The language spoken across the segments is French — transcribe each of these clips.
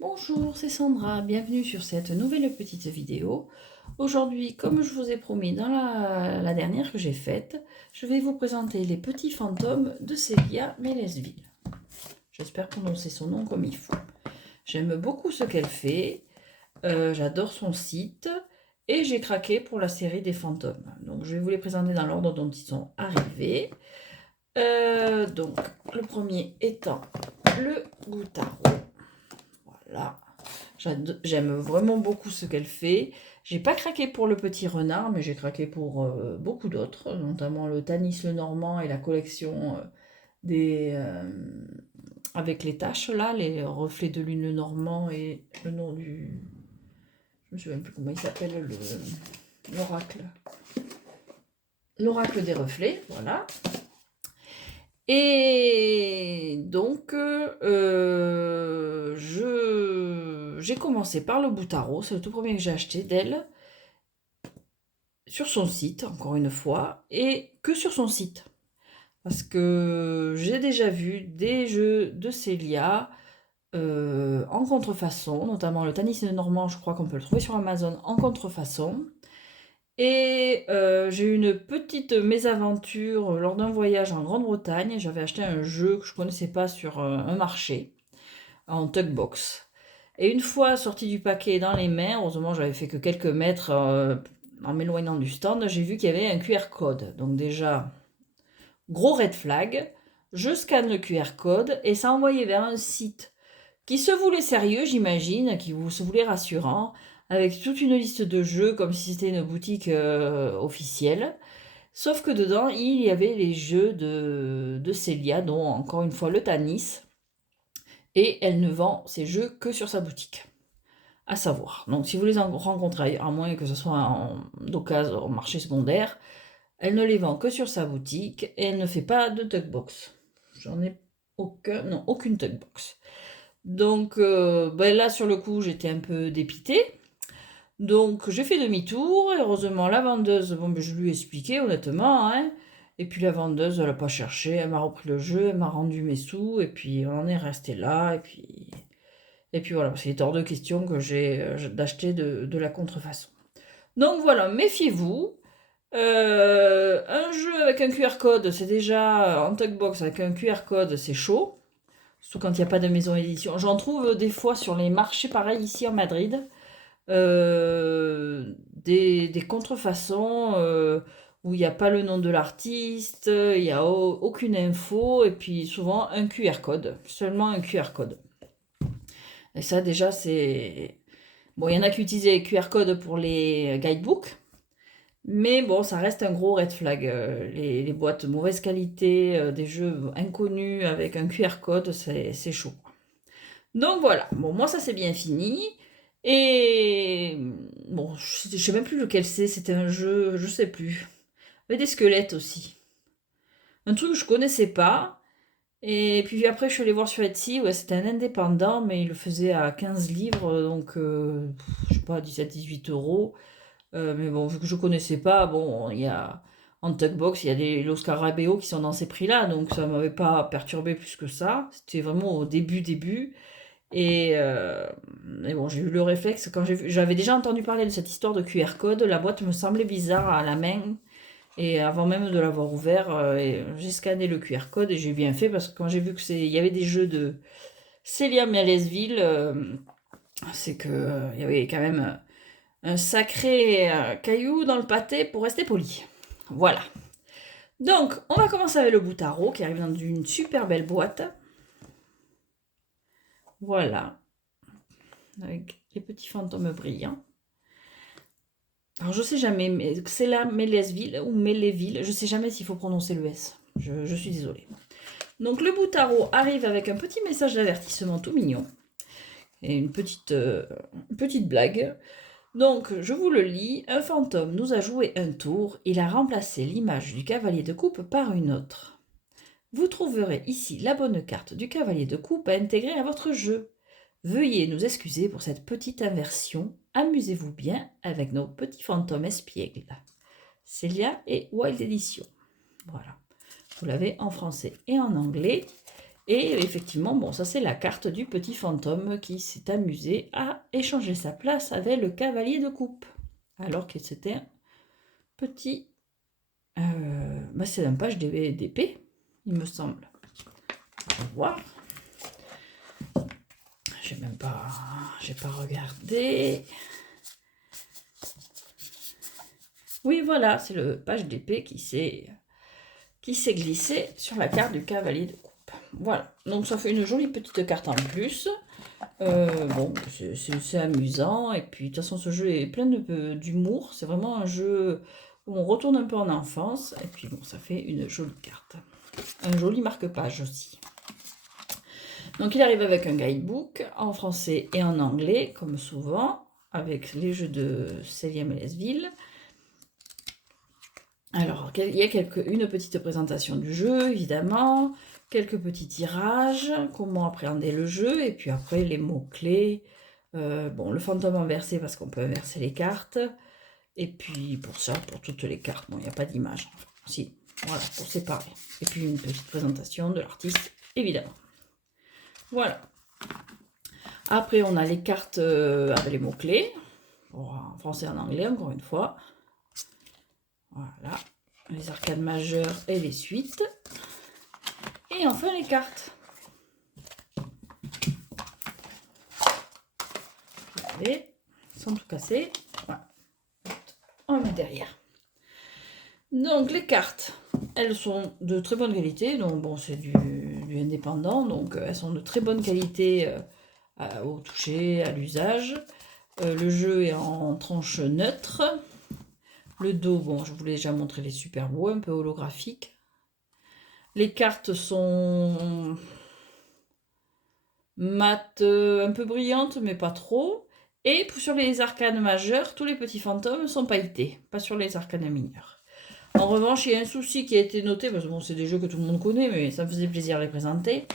Bonjour, c'est Sandra, bienvenue sur cette nouvelle petite vidéo. Aujourd'hui, comme je vous ai promis dans la dernière que j'ai faite, je vais vous présenter les petits fantômes de Célia Mélesville. J'espère prononcer son nom comme il faut. J'aime beaucoup ce qu'elle fait, j'adore son site et j'ai craqué pour la série des fantômes. Donc je vais vous les présenter dans l'ordre dont ils sont arrivés. Donc le premier étant le Goutaro. Voilà. J'aime vraiment beaucoup ce qu'elle fait. J'ai pas craqué pour le petit renard, mais j'ai craqué pour beaucoup d'autres, notamment le Tanis le Normand et la collection des avec les taches là, les reflets de lune normand et le nom du, je me souviens plus comment il s'appelle, l'oracle, l'oracle des reflets, voilà. Et donc, j'ai commencé par le Boutaro, c'est le tout premier que j'ai acheté d'elle, sur son site, encore une fois, et que sur son site. Parce que j'ai déjà vu des jeux de Célia en contrefaçon, notamment le Tanis de Normand, je crois qu'on peut le trouver sur Amazon en contrefaçon. Et j'ai eu une petite mésaventure lors d'un voyage en Grande-Bretagne. J'avais acheté un jeu que je ne connaissais pas sur un marché en Tugbox. Et une fois sorti du paquet dans les mains, heureusement j'avais fait que quelques mètres en m'éloignant du stand, j'ai vu qu'il y avait un QR code. Donc déjà, gros red flag. Je scanne le QR code et ça envoyait vers un site qui se voulait sérieux, j'imagine, qui se voulait rassurant, avec toute une liste de jeux comme si c'était une boutique officielle. Sauf que dedans, il y avait les jeux de Célia, dont encore une fois le Tanis, et elle ne vend ses jeux que sur sa boutique. À savoir. Donc si vous les rencontrez, à moins que ce soit en occasion au marché secondaire, elle ne les vend que sur sa boutique et elle ne fait pas de tugbox. J'en ai aucune tugbox. Donc ben là, sur le coup, j'étais un peu dépitée. Donc j'ai fait demi-tour, et heureusement la vendeuse, bon ben, je lui ai expliqué honnêtement, hein, et puis la vendeuse, elle n'a pas cherché, elle m'a repris le jeu, elle m'a rendu mes sous, et puis on en est resté là, et puis voilà, c'est hors de question que j'ai d'acheter de la contrefaçon. Donc voilà, méfiez-vous. Un jeu avec un QR code, c'est déjà en Tugbox avec un QR code, c'est chaud. Surtout quand il n'y a pas de maison édition. J'en trouve des fois sur les marchés, pareil ici en Madrid, des contrefaçons où il n'y a pas le nom de l'artiste, il n'y a aucune info, et puis souvent un QR code, seulement un QR code. Et ça déjà c'est... Bon, il y en a qui utilisent les QR codes pour les guidebooks, mais bon, ça reste un gros red flag. Les boîtes mauvaise qualité, des jeux inconnus avec un QR code, c'est chaud. Donc voilà, bon, moi ça c'est bien fini. Et bon, je sais même plus lequel c'est, c'était un jeu, je sais plus. Il y avait des squelettes aussi. Un truc que je connaissais pas. Et puis après, je suis allée voir sur Etsy, ouais, c'était un indépendant, mais il le faisait à 15 livres, donc je sais pas, 17-18 euros. Mais bon, vu que je connaissais pas, bon, il y a en Tugbox, il y a des Los Scarabeo qui sont dans ces prix-là, donc ça m'avait pas perturbé plus que ça. C'était vraiment au début. Et bon, j'ai eu le réflexe quand j'avais déjà entendu parler de cette histoire de QR code, la boîte me semblait bizarre à la main. Et avant même de l'avoir ouvert, j'ai scanné le QR code et j'ai bien fait parce que quand j'ai vu que il y avait des jeux de Célia Mélesville, c'est que il y avait quand même un sacré caillou dans le pâté pour rester poli. Voilà. Donc, on va commencer avec le Boutaro qui arrive dans une super belle boîte. Voilà. Avec les petits fantômes brillants. Alors, je sais jamais, mais c'est la Mélesville ou Méléville. Je sais jamais s'il faut prononcer le S. Je suis désolée. Donc, le Boutaro arrive avec un petit message d'avertissement tout mignon. Et une petite blague. Donc, je vous le lis. Un fantôme nous a joué un tour. Il a remplacé l'image du cavalier de coupe par une autre. Vous trouverez ici la bonne carte du cavalier de coupe à intégrer à votre jeu. Veuillez nous excuser pour cette petite inversion. Amusez-vous bien avec nos petits fantômes espiègles. Célia et Wild Edition. Voilà. Vous l'avez en français et en anglais. Et effectivement, bon, ça c'est la carte du petit fantôme qui s'est amusé à échanger sa place avec le cavalier de coupe. Alors que c'était un petit... c'est un page d'épée, il me semble. On va voir. J'ai pas regardé. Oui, voilà, c'est le page d'épée qui s'est glissé sur la carte du cavalier de coupe. Voilà, donc ça fait une jolie petite carte en plus. Bon, c'est amusant. Et puis, de toute façon, ce jeu est plein d'humour. C'est vraiment un jeu où on retourne un peu en enfance. Et puis, bon, ça fait une jolie carte. Un joli marque-page aussi. Donc, il arrive avec un guidebook en français et en anglais, comme souvent, avec les jeux de Célia Mélesville. Alors, il y a une petite présentation du jeu, évidemment, quelques petits tirages, comment appréhender le jeu, et puis après les mots-clés. Bon, le fantôme inversé parce qu'on peut inverser les cartes. Et puis pour ça, pour toutes les cartes, bon, il n'y a pas d'image. Enfin, si, voilà, pour séparer. Et puis une petite présentation de l'artiste, évidemment. Voilà. Après, on a les cartes avec les mots-clés, en français et en anglais, encore une fois. Voilà, les arcades majeures et les suites. Et enfin les cartes. Regardez, sans tout casser. Voilà. On met derrière. Donc les cartes, elles sont de très bonne qualité. Donc bon, c'est du indépendant. Donc elles sont de très bonne qualité au toucher, à l'usage. Le jeu est en tranche neutre. Le dos, bon, je vous l'ai déjà montré, il est super beau, un peu holographique. Les cartes sont mat, un peu brillantes, mais pas trop. Et sur les arcanes majeures, tous les petits fantômes sont pailletés, pas sur les arcanes mineurs. En revanche, il y a un souci qui a été noté, parce que bon, c'est des jeux que tout le monde connaît, mais ça me faisait plaisir de les présenter.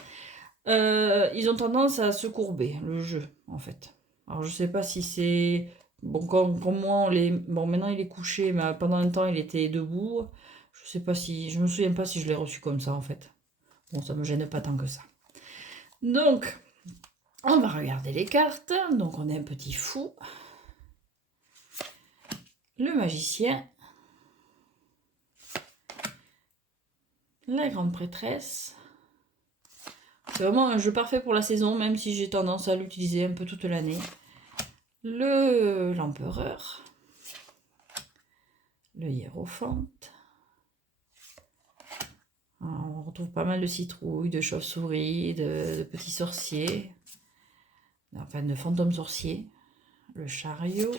Ils ont tendance à se courber, le jeu, en fait. Alors, je sais pas si c'est... Bon, comme moi, bon, maintenant il est couché, mais pendant un temps, il était debout. Je sais pas si... Je me souviens pas si je l'ai reçu comme ça, en fait. Bon, ça me gêne pas tant que ça. Donc, on va regarder les cartes. Donc, on a un petit fou. Le magicien. La grande prêtresse. C'est vraiment un jeu parfait pour la saison, même si j'ai tendance à l'utiliser un peu toute l'année. L'empereur. Le hiérophante. On retrouve pas mal de citrouilles, de chauves-souris, de petits sorciers. Enfin, de fantômes sorciers. Le chariot.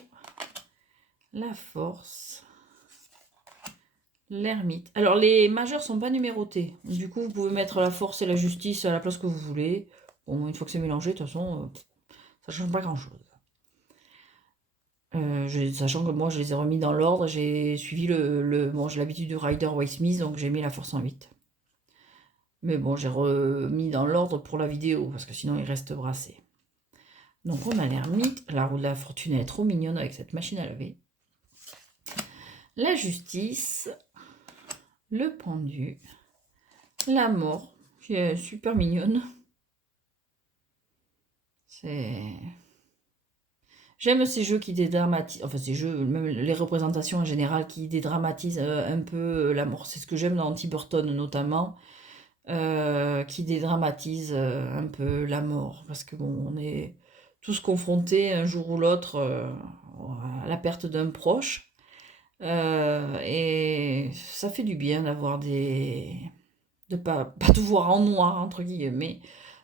La force. L'ermite. Alors, les majeurs sont pas numérotés. Du coup, vous pouvez mettre la force et la justice à la place que vous voulez. Bon, une fois que c'est mélangé, de toute façon, ça change pas grand-chose. Sachant que moi, je les ai remis dans l'ordre. J'ai suivi bon, j'ai l'habitude du Rider Waite Smith, donc j'ai mis la force en 8. Mais bon, j'ai remis dans l'ordre pour la vidéo, parce que sinon, il reste brassé. Donc, on a l'ermite. La roue de la fortune, elle est trop mignonne avec cette machine à laver. La justice. Le pendu. La mort, qui est super mignonne. J'aime ces jeux qui dédramatisent, enfin ces jeux, même les représentations en général, qui dédramatisent un peu la mort. C'est ce que j'aime dans Tim Burton notamment, qui dédramatise un peu la mort. Parce que bon, on est tous confrontés un jour ou l'autre à la perte d'un proche. Et ça fait du bien d'avoir de pas tout voir en noir, entre guillemets.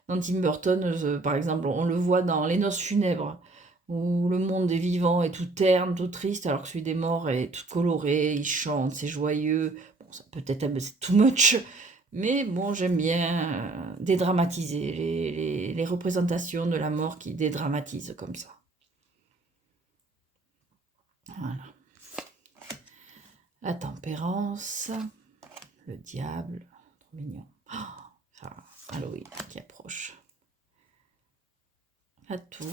Dans Tim Burton, par exemple, on le voit dans Les Noces funèbres, où le monde des vivants est tout terne, tout triste, alors que celui des morts est tout coloré, il chante, c'est joyeux. Bon, ça peut-être c'est too much, mais bon, j'aime bien dédramatiser les représentations de la mort qui dédramatisent comme ça. Voilà. La tempérance, le diable, trop mignon. Oh, Halloween qui approche. La tour.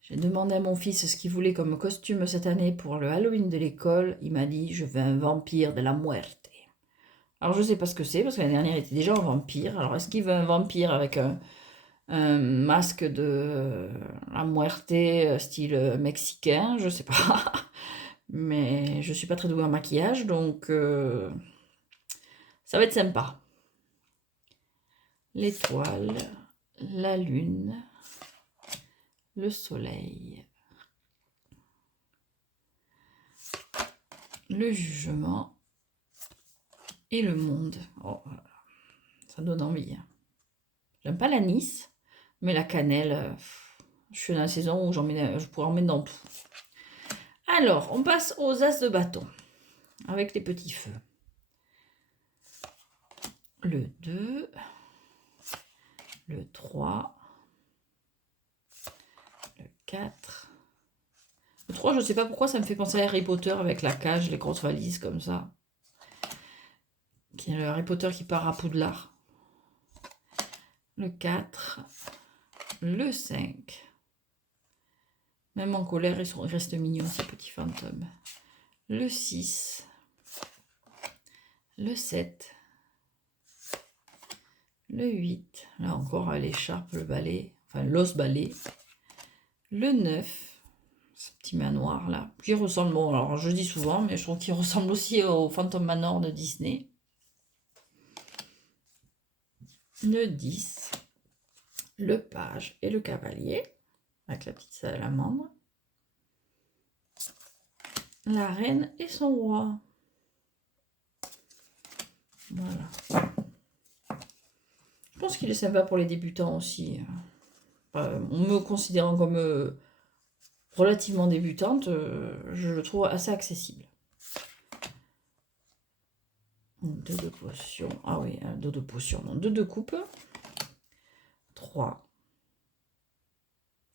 J'ai demandé à mon fils ce qu'il voulait comme costume cette année pour le Halloween de l'école. Il m'a dit, je veux un vampire de la muerte. Alors, je ne sais pas ce que c'est, parce que l'année dernière, il était déjà en vampire. Alors, est-ce qu'il veut un vampire avec un masque de la muerte style mexicain? Je sais pas. Mais je suis pas très douée en maquillage, donc ça va être sympa. L'étoile, la lune, le soleil, le jugement et le monde. Oh, ça donne envie. J'aime pas l'anis, mais la cannelle, je suis dans la saison où je pourrais en mettre dans tout. Alors, on passe aux as de bâton, avec les petits feux. Le 2, le 3, le 4. Le 3, je ne sais pas pourquoi ça me fait penser à Harry Potter avec la cage, les grosses valises comme ça. Qui est le Harry Potter qui part à Poudlard. Le 4, le 5. Même en colère, ils restent mignons, ces petits fantômes. Le 6, le 7, le 8, là encore l'écharpe, le balai, enfin l'os balai. Le 9, ce petit manoir là, qui ressemble, bon alors je dis souvent, mais je trouve qu'il ressemble aussi au Phantom Manor de Disney. Le 10, le page et le cavalier, avec la petite salamandre. La reine et son roi. Voilà. Je pense qu'il est sympa pour les débutants aussi. Me considérant comme relativement débutante, je le trouve assez accessible. 2 de potions. Ah oui, 2 de potions. Non, 2 de coupe. 3.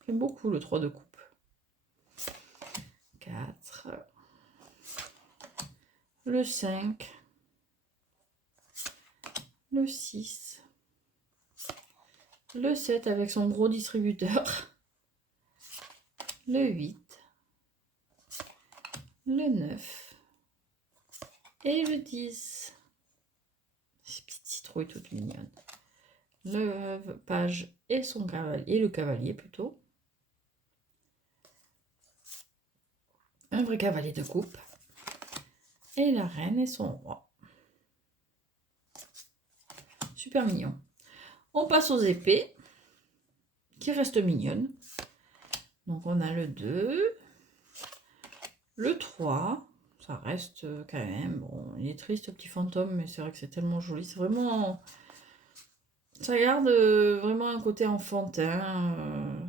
J'aime beaucoup le 3 de coupe. 4. Le 5. Le 6. Le 7 avec son gros distributeur. Le 8. Le 9. Et le 10. Ces petites citrouilles toutes mignonnes. Le page et son cavalier, et le cavalier plutôt. Un vrai cavalier de coupe. Et la reine et son roi. Super mignon. On passe aux épées, qui restent mignonnes. Donc on a le 2, le 3, ça reste quand même, bon, il est triste, le petit fantôme, mais c'est vrai que c'est tellement joli, c'est vraiment, ça garde vraiment un côté enfantin,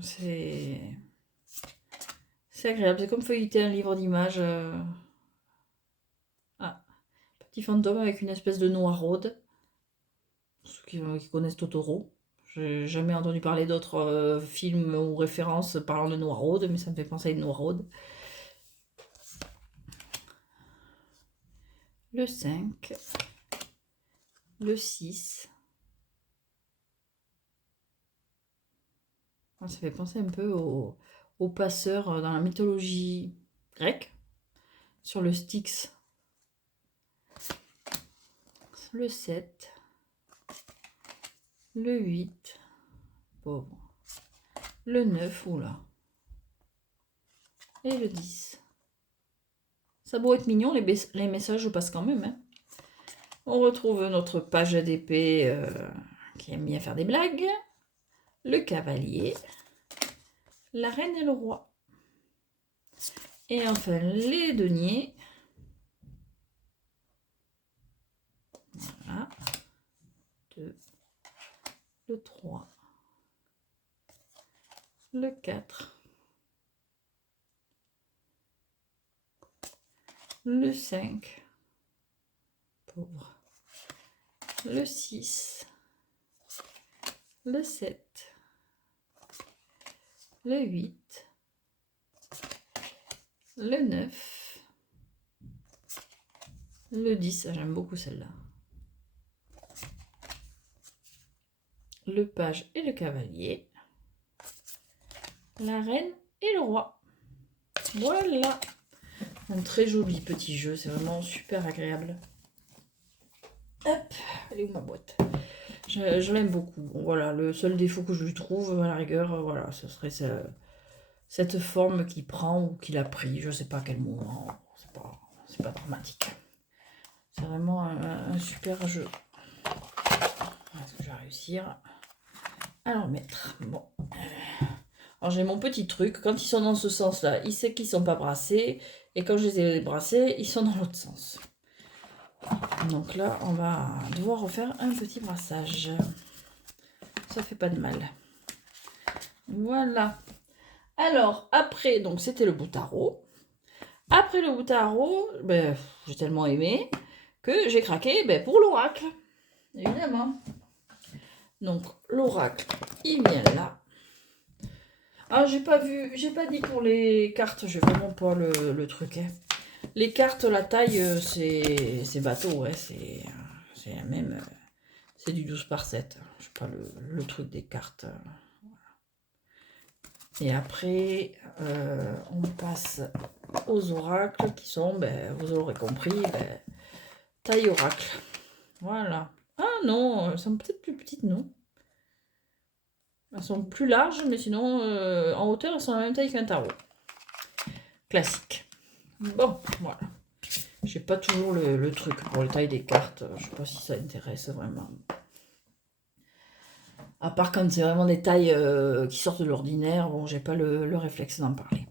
c'est agréable, c'est comme feuilleter un livre d'images. Ah, petit fantôme avec une espèce de noiraude, ceux qui connaissent Totoro. J'ai jamais entendu parler d'autres films ou références parlant de noiraude, mais ça me fait penser à une noiraude. Le 5, le 6. Ça fait penser un peu aux passeurs dans la mythologie grecque, sur le Styx. Le 7, le 8, pauvre. Le 9, oula. Et le 10. Ça a beau être mignon, les messages passent quand même. Hein. On retrouve notre page d'épée qui aime bien faire des blagues. Le cavalier. La reine et le roi. Et enfin, les deniers. Voilà. 2, le 3, le 4, le 5, pauvre, le 6, le 7, le 8, le 9, le 10, j'aime beaucoup celle-là, le page et le cavalier, la reine et le roi. Voilà, un très joli petit jeu, c'est vraiment super agréable. Hop, elle est où ma boîte? Je l'aime beaucoup. Bon, voilà, le seul défaut que je lui trouve, à la rigueur, voilà, ce serait cette forme qu'il prend ou qu'il a pris. Je sais pas à quel moment. C'est pas dramatique. C'est vraiment un super jeu. Est-ce que je vais réussir à l'en mettre? Bon. Alors j'ai mon petit truc. Quand ils sont dans ce sens-là, il sait qu'ils ne sont pas brassés. Et quand je les ai brassés, ils sont dans l'autre sens. Donc là, on va devoir refaire un petit brassage. Ça fait pas de mal. Voilà. Alors, après, donc c'était le bout à rot. Après le bout à rot, ben, j'ai tellement aimé que j'ai craqué pour l'oracle. Évidemment. Donc, l'oracle, il vient là. Ah, j'ai pas dit pour les cartes, j'ai vraiment pas le truc. Hein. Les cartes, la taille, c'est bateau, ouais, c'est même, c'est du 12 par 7. Je sais pas le truc des cartes. Et après, on passe aux oracles qui sont, vous aurez compris, taille oracle. Voilà. Ah non, elles sont peut-être plus petites, non? Elles sont plus larges, mais sinon, en hauteur, elles sont la même taille qu'un tarot. Classique. Bon, voilà. J'ai pas toujours le truc pour la taille des cartes. Je sais pas si ça intéresse vraiment. À part quand c'est vraiment des tailles qui sortent de l'ordinaire, bon, j'ai pas le réflexe d'en parler.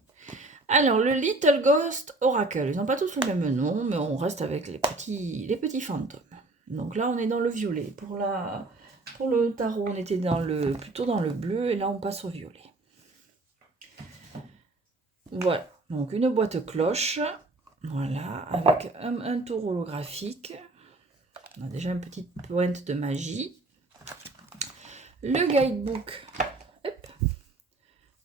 Alors, le Little Ghost Oracle. Ils n'ont pas tous le même nom, mais on reste avec les petits fantômes. Donc là, on est dans le violet. Pour le tarot, on était plutôt dans le bleu, et là, on passe au violet. Voilà. Donc, une boîte cloche. Voilà, avec un tour holographique. On a déjà une petite pointe de magie. Le guidebook, hop,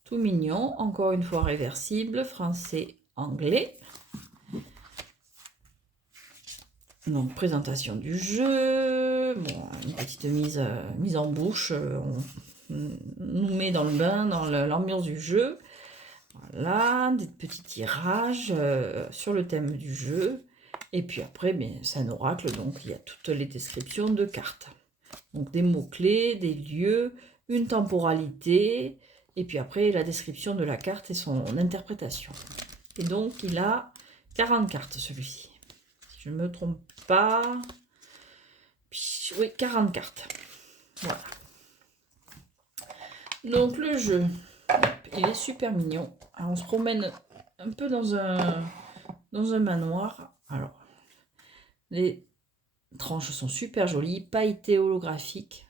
tout mignon, encore une fois réversible, français, anglais. Donc présentation du jeu, bon, une petite mise en bouche, on nous met dans le bain, dans l'ambiance du jeu. Voilà, des petits tirages sur le thème du jeu. Et puis après, c'est un oracle, donc il y a toutes les descriptions de cartes. Donc des mots-clés, des lieux, une temporalité, et puis après la description de la carte et son interprétation. Et donc il a 40 cartes celui-ci. Si je ne me trompe pas. Oui, 40 cartes. Voilà. Donc le jeu, il est super mignon. Alors, on se promène un peu dans un manoir. Alors, les tranches sont super jolies, pailletées holographiques.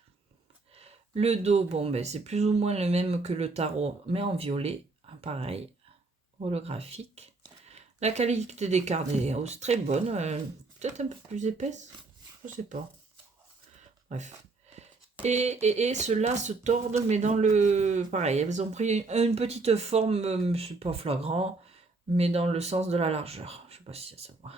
Le dos, bon, c'est plus ou moins le même que le tarot, mais en violet. Pareil, holographique. La qualité des cartes est très bonne. Peut-être un peu plus épaisse. Je sais pas. Bref. Et ceux-là se tordent, mais dans le... Pareil, elles ont pris une petite forme, c'est pas flagrant, mais dans le sens de la largeur. Je sais pas si ça se voit.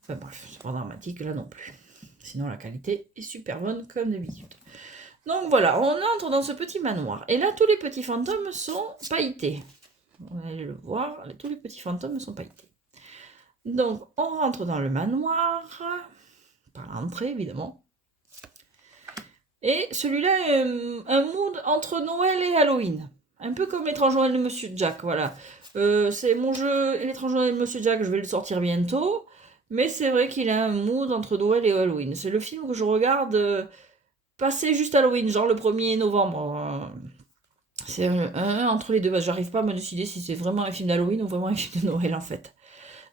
Enfin bref, c'est pas dramatique là non plus. Sinon, la qualité est super bonne comme d'habitude. Donc voilà, on entre dans ce petit manoir. Et là, tous les petits fantômes sont pailletés. On va aller le voir, tous les petits fantômes sont pailletés. Donc, on rentre dans le manoir, par l'entrée évidemment. Et celui-là est un mood entre Noël et Halloween. Un peu comme l'étrange Noël de Monsieur Jack, voilà. C'est mon jeu, l'étrange Noël de Monsieur Jack, je vais le sortir bientôt. Mais c'est vrai qu'il a un mood entre Noël et Halloween. C'est le film que je regarde passer juste Halloween, genre le 1er novembre. C'est un entre les deux. J'arrive pas à me décider si c'est vraiment un film d'Halloween ou vraiment un film de Noël en fait.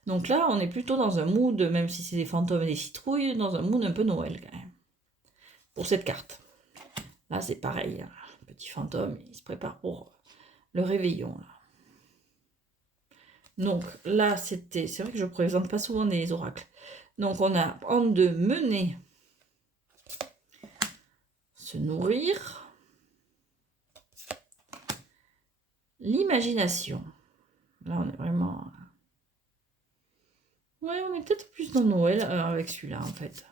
Donc là, on est plutôt dans un mood, même si c'est des fantômes et des citrouilles, dans un mood un peu Noël quand même. Pour cette carte. Là, c'est pareil. Petit fantôme, il se prépare pour le réveillon. Là. Donc là, c'est vrai que je ne présente pas souvent des oracles. Donc on a en de mener, se nourrir, l'imagination. Là, on est vraiment... Ouais, on est peut-être plus dans Noël avec celui-là, en fait.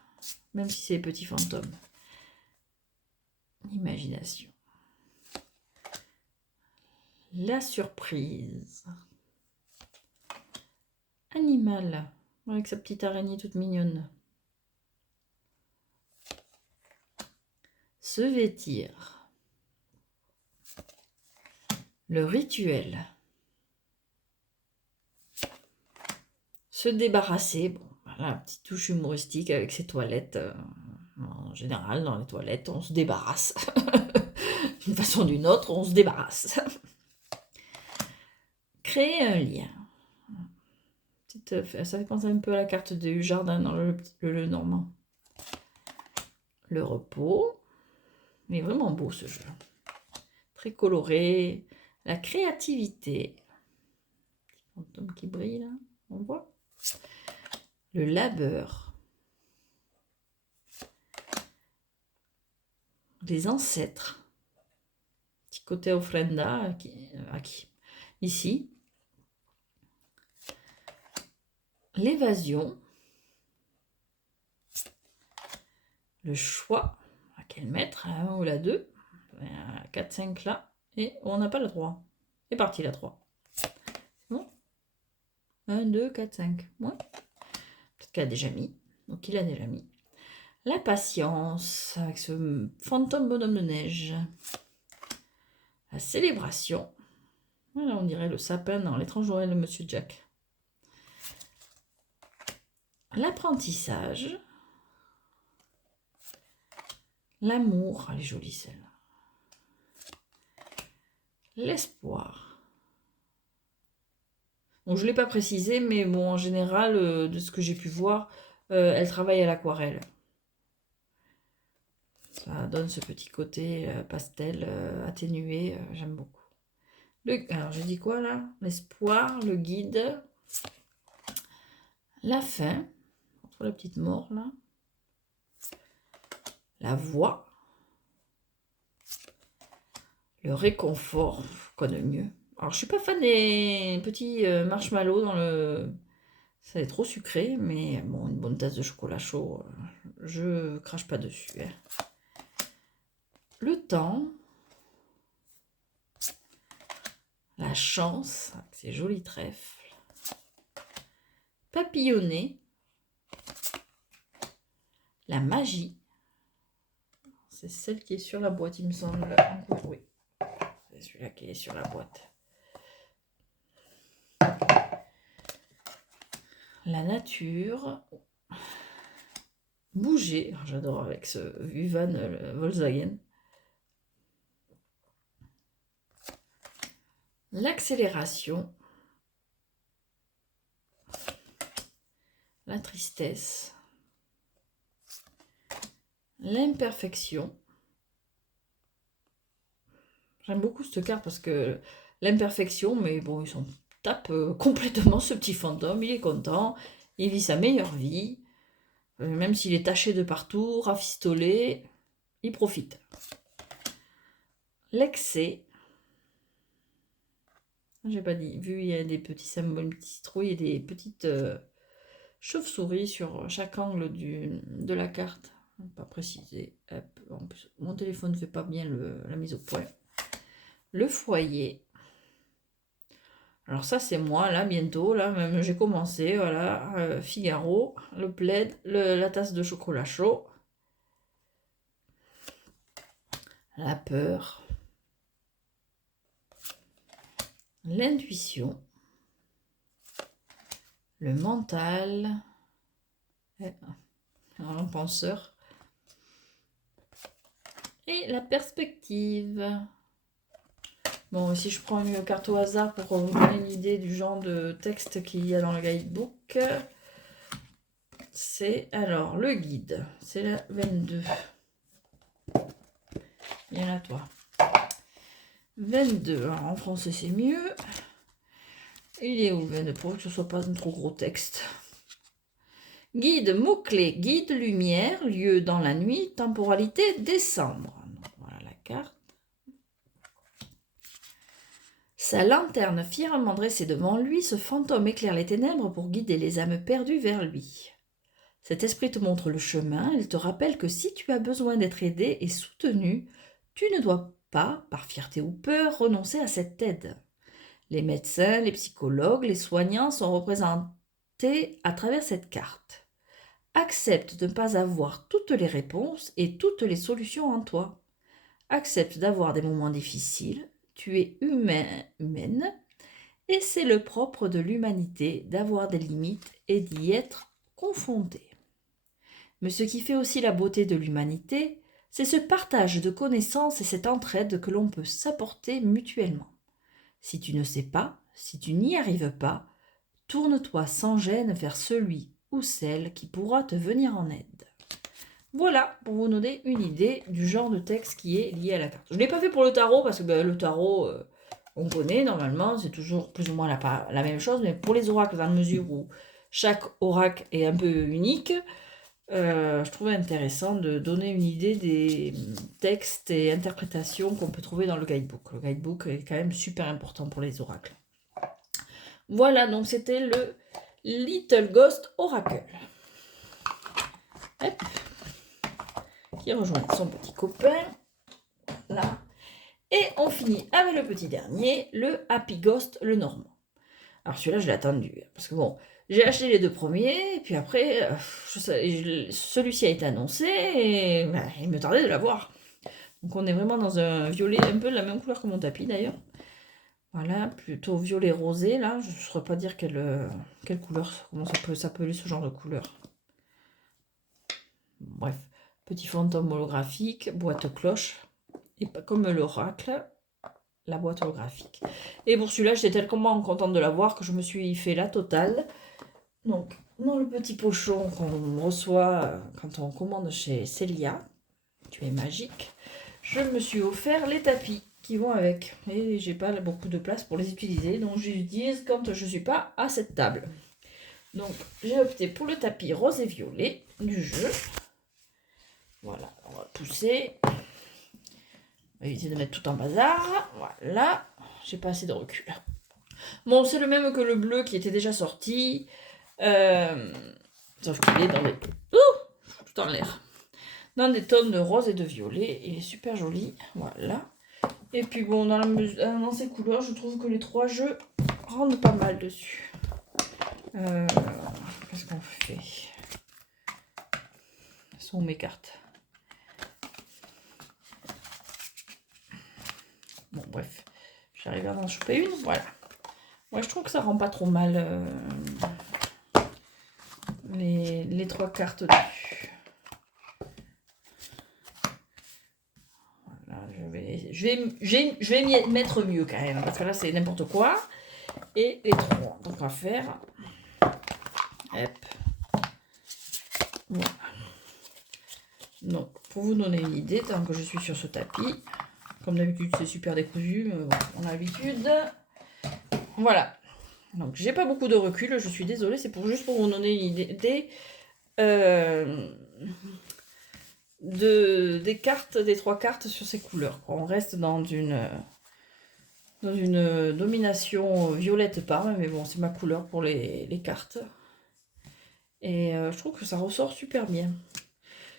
Même si c'est petit fantôme. L'imagination. La surprise. Animal. Avec sa petite araignée toute mignonne. Se vêtir. Le rituel. Se débarrasser. Bon, voilà, petite touche humoristique avec ses toilettes. En général, dans les toilettes, on se débarrasse. D'une façon ou d'une autre, on se débarrasse. Créer un lien. Ça fait penser un peu à la carte du jardin dans le Normand. Le repos. Il est vraiment beau ce jeu. Très coloré. La créativité. Petit fantôme qui brille là, on voit. Le labeur. Les ancêtres. Petit côté ofrenda ici. L'évasion. Le choix. À quel mettre, la 1 ou la 2. 4, 5 là. Et on n'a pas la 3. C'est parti la 3. Bon. 1, 2, 4, 5. Ouais. Peut-être qu'il a déjà mis. Donc il a déjà mis. La patience avec ce fantôme bonhomme de neige. La célébration. Voilà, on dirait le sapin dans l'étrange Noël de Monsieur Jack. L'apprentissage. L'amour. Elle est jolie celle-là. L'espoir. Bon, je ne l'ai pas précisé, mais bon, en général, de ce que j'ai pu voir, elle travaille à l'aquarelle. Ça donne ce petit côté pastel atténué, j'aime beaucoup. Alors, j'ai dit quoi là? L'espoir, le guide, la faim, entre la petite mort là, la voix, le réconfort, quoi de mieux? Alors, je suis pas fan des petits marshmallows dans le... Ça est trop sucré, mais bon, une bonne tasse de chocolat chaud, je crache pas dessus. Hein. Le temps, la chance, ces jolis trèfles, papillonner, la magie, c'est celle qui est sur la boîte, il me semble. Oui, c'est celui-là qui est sur la boîte. La nature, bouger, j'adore avec ce Vivan Volkswagen. L'accélération, la tristesse, l'imperfection. J'aime beaucoup cette carte parce que l'imperfection, mais bon, ils s'en tapent complètement ce petit fantôme, il est content, il vit sa meilleure vie, même s'il est taché de partout, rafistolé, il profite. L'excès, j'ai pas dit, vu il y a des petits symboles, des petites citrouilles et des petites chauves-souris sur chaque angle de la carte, pas précisé. Hop, en plus, mon téléphone ne fait pas bien la mise au point. Le foyer. Alors ça c'est moi là bientôt, là même j'ai commencé, voilà, Figaro, le plaid, la tasse de chocolat chaud, la peur, l'intuition, le mental, un penseur, et la perspective. Bon, si je prends une carte au hasard pour vous donner une idée du genre de texte qu'il y a dans le guidebook, c'est alors le guide, c'est la 22. Viens là, toi. 22, alors en français c'est mieux. Il est où le 22 pour que ce soit pas un trop gros texte? Guide, mot-clé, guide, lumière, lieu dans la nuit, temporalité, décembre. Donc, voilà la carte. Sa lanterne fièrement dressée devant lui, ce fantôme éclaire les ténèbres pour guider les âmes perdues vers lui. Cet esprit te montre le chemin, il te rappelle que si tu as besoin d'être aidé et soutenu, tu ne dois pas, par fierté ou peur, renoncer à cette aide. Les médecins, les psychologues, les soignants sont représentés à travers cette carte. Accepte de ne pas avoir toutes les réponses et toutes les solutions en toi. accepte d'avoir des moments difficiles, tu es humaine, et c'est le propre de l'humanité d'avoir des limites et d'y être confronté. Mais ce qui fait aussi la beauté de l'humanité, c'est ce partage de connaissances et cette entraide que l'on peut s'apporter mutuellement. Si tu ne sais pas, si tu n'y arrives pas, tourne-toi sans gêne vers celui ou celle qui pourra te venir en aide. Voilà, pour vous donner une idée du genre de texte qui est lié à la carte. Je ne l'ai pas fait pour le tarot, parce que le tarot, on connaît normalement, c'est toujours plus ou moins la même chose, mais pour les oracles, dans la mesure où chaque oracle est un peu unique, je trouvais intéressant de donner une idée des textes et interprétations qu'on peut trouver dans le guidebook. Le guidebook est quand même super important pour les oracles. Voilà, donc c'était le Little Ghost Oracle. Hop. Qui rejoint son petit copain. Là. Et on finit avec le petit dernier, le Happy Ghost, le Normand. Alors celui-là, je l'ai attendu. Parce que bon, j'ai acheté les 2 premiers, et puis après, celui-ci a été annoncé, et il me tardait de l'avoir. Donc on est vraiment dans un violet, un peu de la même couleur que mon tapis d'ailleurs. Voilà, plutôt violet rosé, là. Je ne saurais pas dire quelle couleur, comment ça peut s'appeler ce genre de couleur. Bref, petit fantôme holographique, boîte cloche, et pas comme l'oracle, la boîte holographique. Et pour celui-là, j'étais tellement contente de l'avoir que je me suis fait la totale. Donc, dans le petit pochon qu'on reçoit quand on commande chez Celia, tu es magique, je me suis offert les tapis qui vont avec. Et j'ai pas beaucoup de place pour les utiliser, donc je les utilise quand je suis pas à cette table. Donc, j'ai opté pour le tapis rose et violet du jeu. Voilà, on va pousser. On va éviter de mettre tout en bazar. Voilà, j'ai pas assez de recul. Bon, c'est le même que le bleu qui était déjà sorti. Sauf qu'il est dans des... tout en l'air. Dans des tonnes de rose et de violet. Il est super joli. Voilà. Et puis bon, dans ces couleurs, je trouve que les 3 jeux rendent pas mal dessus. Qu'est-ce qu'on fait? Ce sont mes cartes. Bon, bref. J'arrive à en choper une. Voilà. Moi, je trouve que ça rend pas trop mal les 3 cartes dessus. Voilà, je vais m'y mettre mieux quand même, parce que là, c'est n'importe quoi. Et les 3. Donc, on va faire... Hop. Voilà. Donc, pour vous donner une idée, tant que je suis sur ce tapis, comme d'habitude, c'est super décousu, mais bon, on a l'habitude. Voilà. Donc, j'ai pas beaucoup de recul, je suis désolée, c'est juste pour vous donner une idée des cartes, des 3 cartes sur ces couleurs. On reste dans une domination violette parme, mais bon, c'est ma couleur pour les cartes. Et je trouve que ça ressort super bien.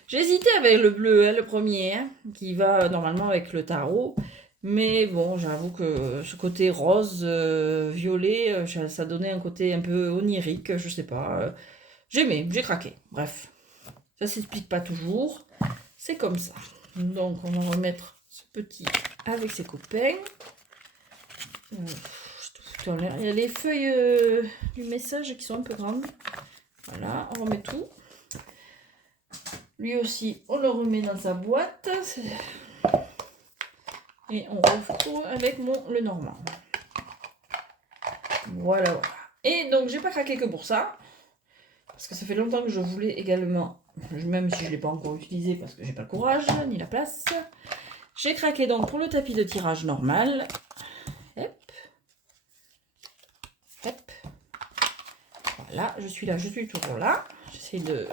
J'ai hésité avec le bleu, hein, le premier, hein, qui va normalement avec le tarot. Mais bon, j'avoue que ce côté rose, violet, ça donnait un côté un peu onirique, je sais pas. J'ai craqué. Bref, ça s'explique pas toujours. C'est comme ça. Donc, on va remettre ce petit avec ses copains. Il y a les feuilles du message qui sont un peu grandes. Voilà, on remet tout. Lui aussi, on le remet dans sa boîte. Et on retrouve avec le normand. Voilà, voilà. Et donc, j'ai pas craqué que pour ça. Parce que ça fait longtemps que je voulais également, même si je ne l'ai pas encore utilisé parce que j'ai pas le courage ni la place. J'ai craqué donc pour le tapis de tirage normal. Hop. Hop. Voilà, je suis là, je suis toujours là. J'essaie de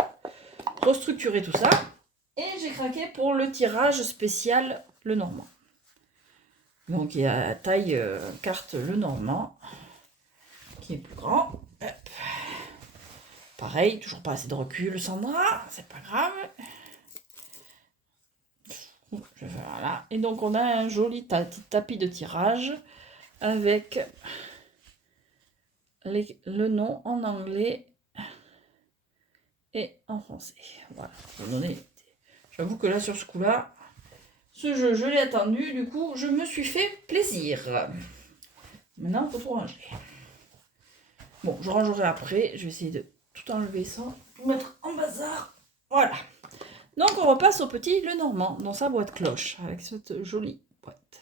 restructurer tout ça. Et j'ai craqué pour le tirage spécial le normand. Donc il y a taille carte le normand qui est plus grand. Hop. Pareil, toujours pas assez de recul, Sandra, c'est pas grave. Voilà. Et donc on a un joli tapis de tirage avec le nom en anglais et en français. Voilà, pour vous donner l'idée. J'avoue que là sur ce coup-là, ce jeu, je l'ai attendu, du coup, je me suis fait plaisir. Maintenant, il faut tout ranger. Bon, je rangerai après. Je vais essayer de tout enlever sans tout mettre en bazar. Voilà. Donc, on repasse au petit Lenormand dans sa boîte cloche avec cette jolie boîte.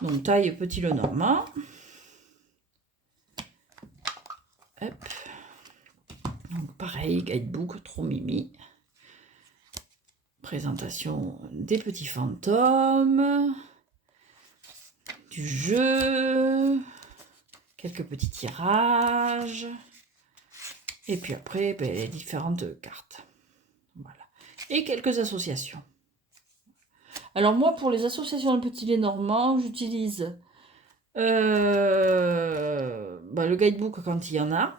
Donc, taille petit Lenormand. Hop. Donc, pareil, guidebook, trop mimi. Présentation des petits fantômes. Du jeu. Quelques petits tirages. Et puis après, les différentes cartes. Voilà. Et quelques associations. Alors moi, pour les associations de petits Lenormand, j'utilise le guidebook quand il y en a.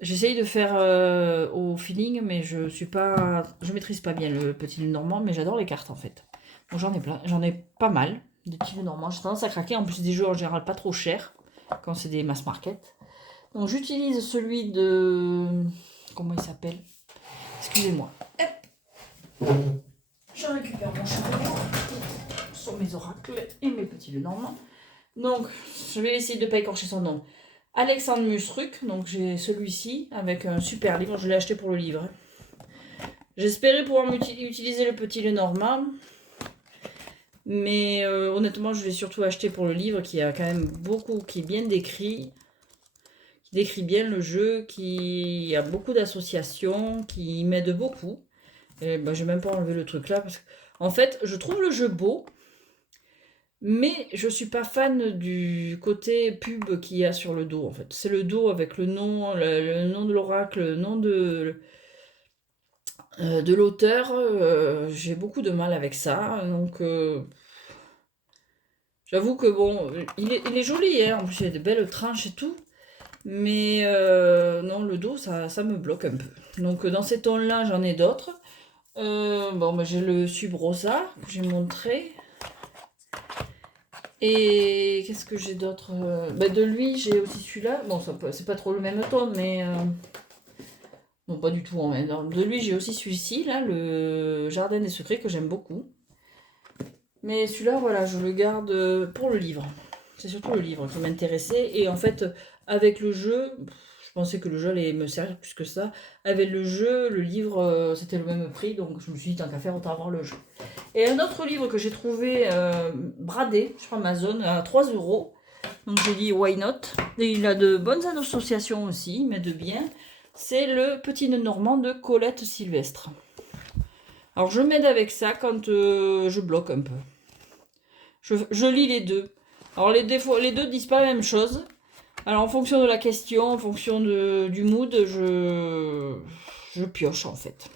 J'essaye de faire au feeling, mais je maîtrise pas bien le petit Lenormand, mais j'adore les cartes en fait. Donc j'en ai plein, j'en ai pas mal de petits Lenormand. J'ai tendance à craquer. En plus, c'est des jeux en général pas trop chers quand c'est des mass market. Donc j'utilise celui de... Comment il s'appelle? Excusez-moi. Je récupère mon chapeau sur mes oracles et mes petits Lenormand. Donc, je vais essayer de ne pas écorcher son nom. Alexandre Musruc, donc j'ai celui-ci avec un super livre, je l'ai acheté pour le livre. J'espérais pouvoir utiliser le petit Lenormand, mais honnêtement, je vais surtout acheter pour le livre qui a quand même beaucoup, qui est bien décrit, qui décrit bien le jeu, qui a beaucoup d'associations, qui m'aide beaucoup. Et ben, je vais même pas enlever le truc là parce que, en fait, je trouve le jeu beau. Mais je suis pas fan du côté pub qu'il y a sur le dos en fait. C'est le dos avec le nom de l'oracle, le nom de l'auteur. J'ai beaucoup de mal avec ça. Donc j'avoue que bon, il est joli, hein. En plus il y a de belles tranches et tout. Mais non, le dos ça me bloque un peu. Donc dans ces tons là j'en ai d'autres. J'ai le Subrosa que j'ai montré. Et qu'est-ce que j'ai d'autre? De lui, j'ai aussi celui-là. Bon, c'est pas trop le même ton, mais... Non, pas du tout en même temps. De lui, j'ai aussi celui-ci, là, le Jardin des Secrets, que j'aime beaucoup. Mais celui-là, voilà, je le garde pour le livre. C'est surtout le livre qui m'intéressait. Et en fait, avec le jeu, je pensais que le jeu allait me servir plus que ça. Avec le jeu, le livre, c'était le même prix. Donc je me suis dit, tant qu'à faire, autant avoir le jeu. Et un autre livre que j'ai trouvé bradé sur Amazon à 3 €. Donc j'ai dit why not. Et il a de bonnes associations aussi, il m'aide bien. C'est le Petit Lenormand de Colette Sylvestre. Alors je m'aide avec ça quand je bloque un peu. Je lis les deux. Alors les deux disent pas la même chose. Alors en fonction de la question, en fonction du mood, je pioche en fait.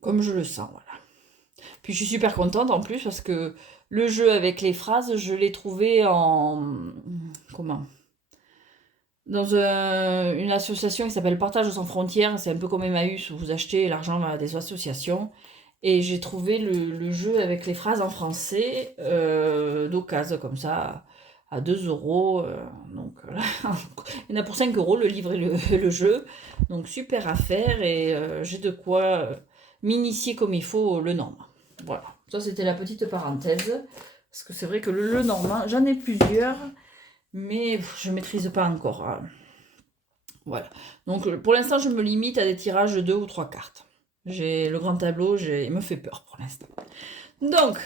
Comme je le sens, voilà. Puis je suis super contente en plus parce que le jeu avec les phrases, je l'ai trouvé en... Comment? Dans une association qui s'appelle Partage sans frontières. C'est un peu comme Emmaüs où vous achetez l'argent à des associations. Et j'ai trouvé le jeu avec les phrases en français d'occasion comme ça à 2 €. Donc là, il y en a pour 5 € le livre et le jeu. Donc super affaire et j'ai de quoi m'initier comme il faut le Normand. Voilà, ça c'était la petite parenthèse. Parce que c'est vrai que le Normand, j'en ai plusieurs, mais je ne maîtrise pas encore. Hein. Voilà. Donc pour l'instant, je me limite à des tirages de 2 ou 3 cartes. J'ai le grand tableau, il me fait peur pour l'instant. Donc,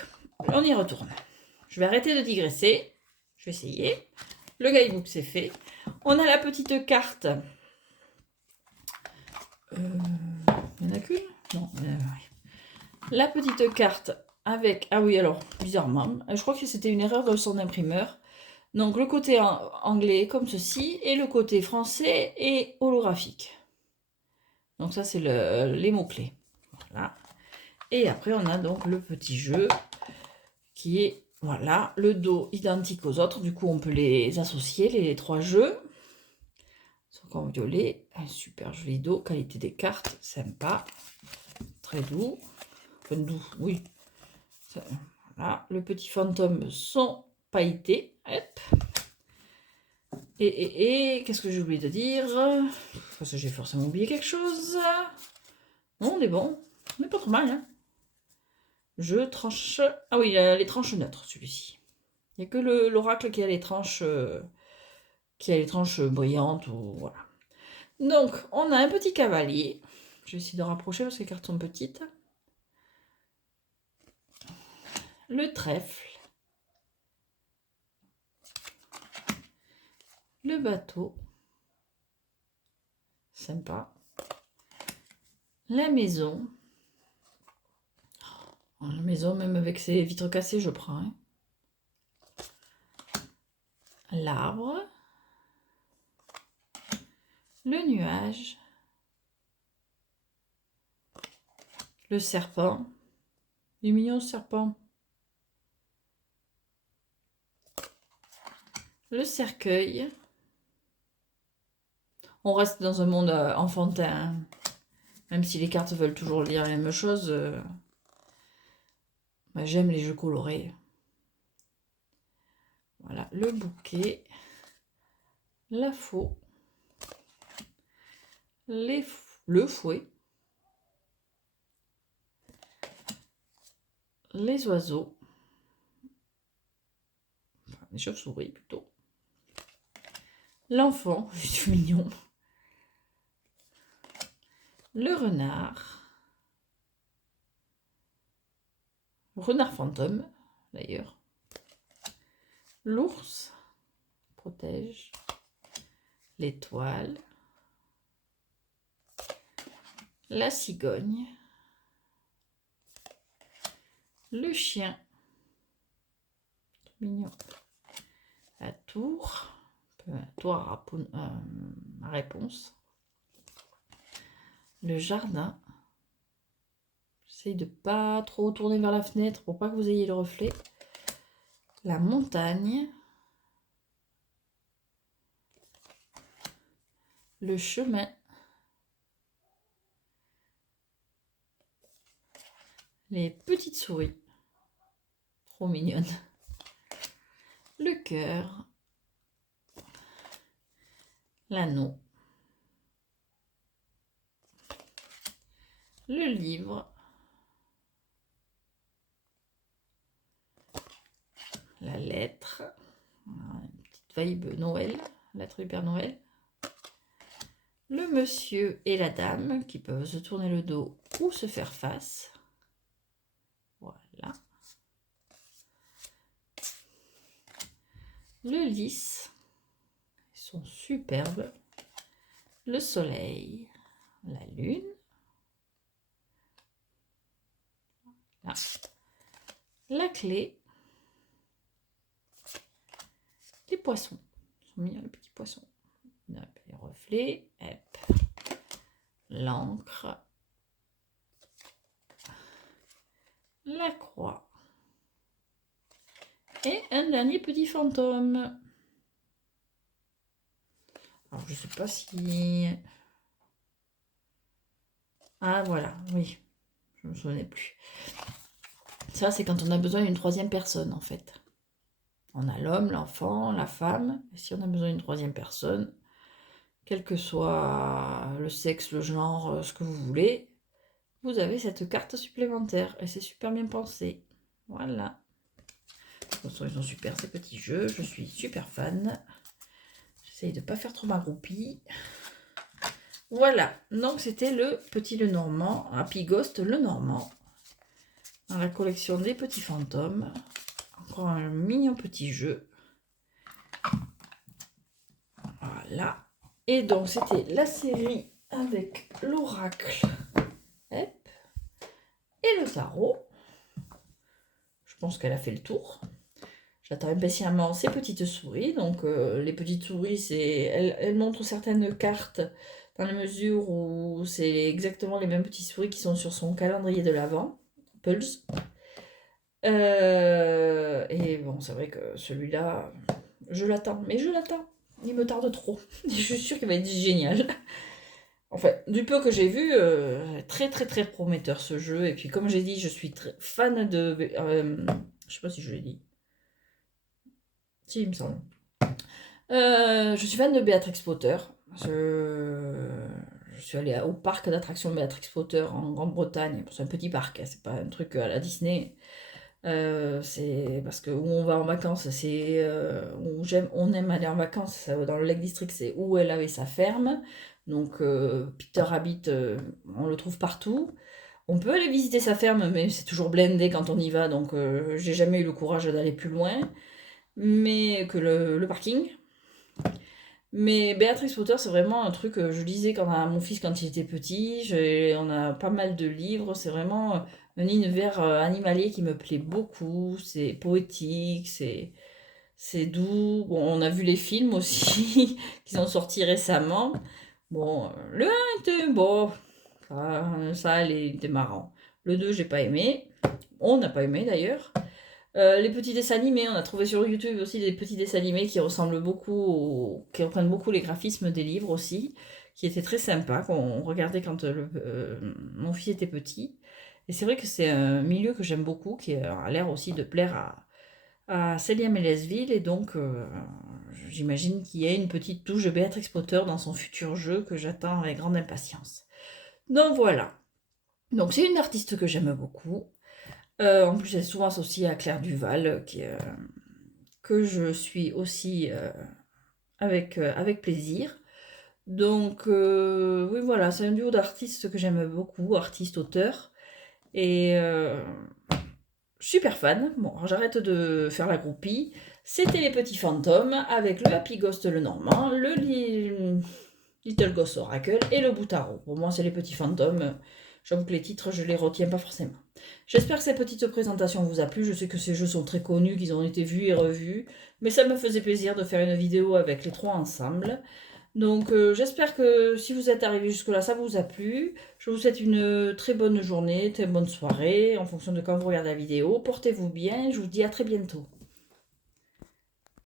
on y retourne. Je vais arrêter de digresser. Je vais essayer. Le guidebook, c'est fait. On a la petite carte. Il n'y en a qu'une? Non, la petite carte avec... Ah oui, alors, bizarrement, je crois que c'était une erreur de son imprimeur. Donc, le côté anglais comme ceci, et le côté français et holographique. Donc ça, c'est les mots-clés. Voilà. Et après, on a donc le petit jeu qui est, voilà, le dos identique aux autres. Du coup, on peut les associer, les 3 jeux. Ils sont comme violet. Un super joli dos. Qualité des cartes, sympa. Très doux. Enfin, doux, oui. Voilà. Le petit fantôme sont pailletés. Hop. Et qu'est-ce que j'ai oublié de dire? Parce que j'ai forcément oublié quelque chose. Non, on est bon. On n'est pas trop mal, hein. je tranche... Ah oui, il a les tranches neutres, celui-ci. Il n'y a que l'oracle qui a les tranches... brillantes, ou voilà. Donc, on a un petit cavalier. Je vais essayer de rapprocher parce que les cartes sont petites. Le trèfle. Le bateau. Sympa. La maison. La maison, même avec ses vitres cassées, je prends. Hein. L'arbre. Le nuage. Le serpent. Il est mignon, ce serpent. Le cercueil. On reste dans un monde enfantin. Même si les cartes veulent toujours lire la même chose. Bah, j'aime les jeux colorés. Voilà, le bouquet. La faux. Le fouet. Les oiseaux. Enfin, les chauves-souris plutôt. L'enfant, c'est tout mignon. Le renard. Le renard fantôme, d'ailleurs. L'ours protège. L'étoile. La cigogne. Le chien. Tout mignon. La tour. Tour à réponse. Le jardin. J'essaye de pas trop tourner vers la fenêtre pour pas que vous ayez le reflet. La montagne. Le chemin. Les petites souris. Trop mignonnes. Le cœur. L'anneau. Le livre. La lettre. Une petite vibe Noël. Lettre du Père Noël. Le monsieur et la dame qui peuvent se tourner le dos ou se faire face. Voilà. Le lys. Ils sont superbes. Le soleil. La lune. Là. La clé. Les poissons. Ils sont mignons les petits poissons. Les reflets. L'encre. La croix. Et un dernier petit fantôme. Alors, je sais pas si... Ah, voilà, oui. Je me souvenais plus. Ça, c'est quand on a besoin d'une troisième personne, en fait. On a l'homme, l'enfant, la femme. Et si on a besoin d'une troisième personne, quel que soit le sexe, le genre, ce que vous voulez, vous avez cette carte supplémentaire. Et c'est super bien pensé. Voilà. De toute façon, ils sont super, ces petits jeux. Je suis super fan. J'essaye de ne pas faire trop ma groupie. Voilà. Donc, c'était le petit Lenormand. Happy Ghost Lenormand. Dans la collection des petits fantômes. Encore un mignon petit jeu. Voilà. Et donc, c'était la série avec l'oracle et le tarot. Je pense qu'elle a fait le tour. J'attends impatiemment ces petites souris. Donc, les petites souris, elles montrent certaines cartes dans la mesure où c'est exactement les mêmes petites souris qui sont sur son calendrier de l'Avent, Pulse. Et bon, c'est vrai que celui-là, je l'attends. Mais je l'attends. Il me tarde trop. Je suis sûre qu'il va être génial. Enfin, du peu que j'ai vu, très très très prometteur ce jeu. Et puis comme j'ai dit, je suis très fan de... je sais pas si je l'ai dit. Si, il me semble. Je suis fan de Béatrix Potter. je suis allée au parc d'attractions Béatrix Potter en Grande-Bretagne. Bon, c'est un petit parc, hein, c'est pas un truc à la Disney. C'est parce que où on va en vacances, c'est on aime aller en vacances dans le Lake District, c'est où elle avait sa ferme. Donc Peter Rabbit, on le trouve partout. On peut aller visiter sa ferme, mais c'est toujours blindé quand on y va, donc j'ai jamais eu le courage d'aller plus loin. Mais que le parking. Mais Béatrix Potter, c'est vraiment un truc que je lisais quand à mon fils quand il était petit. On a pas mal de livres. C'est vraiment un univers animalier qui me plaît beaucoup. C'est poétique, c'est doux. Bon, on a vu les films aussi qui sont sortis récemment. Bon, le 1 était bon, ça allait, il était marrant. Le 2, j'ai pas aimé. On n'a pas aimé d'ailleurs. Les petits dessins animés, on a trouvé sur YouTube aussi des petits dessins animés qui ressemblent beaucoup, qui reprennent beaucoup les graphismes des livres aussi, qui étaient très sympas, qu'on regardait quand mon fils était petit. Et c'est vrai que c'est un milieu que j'aime beaucoup, qui a l'air aussi de plaire à Célia Mélesville, et donc j'imagine qu'il y a une petite touche de Béatrix Potter dans son futur jeu que j'attends avec grande impatience. Donc voilà. Donc c'est une artiste que j'aime beaucoup. En plus, elle est souvent associée à Claire Duval, que je suis aussi avec plaisir. Donc, oui, voilà, c'est un duo d'artistes que j'aime beaucoup, artistes-auteurs. Et super fan. Bon, alors j'arrête de faire la groupie. C'était Les Petits Fantômes avec le Happy Ghost le Normand, le Little Ghost Oracle et le Boutaro. Pour moi, c'est Les Petits Fantômes. J'avoue que les titres, je les retiens pas forcément. J'espère que cette petite présentation vous a plu. Je sais que ces jeux sont très connus, qu'ils ont été vus et revus. Mais ça me faisait plaisir de faire une vidéo avec les trois ensemble. Donc j'espère que si vous êtes arrivé jusque-là, ça vous a plu. Je vous souhaite une très bonne journée, très bonne soirée, en fonction de quand vous regardez la vidéo. Portez-vous bien, je vous dis à très bientôt.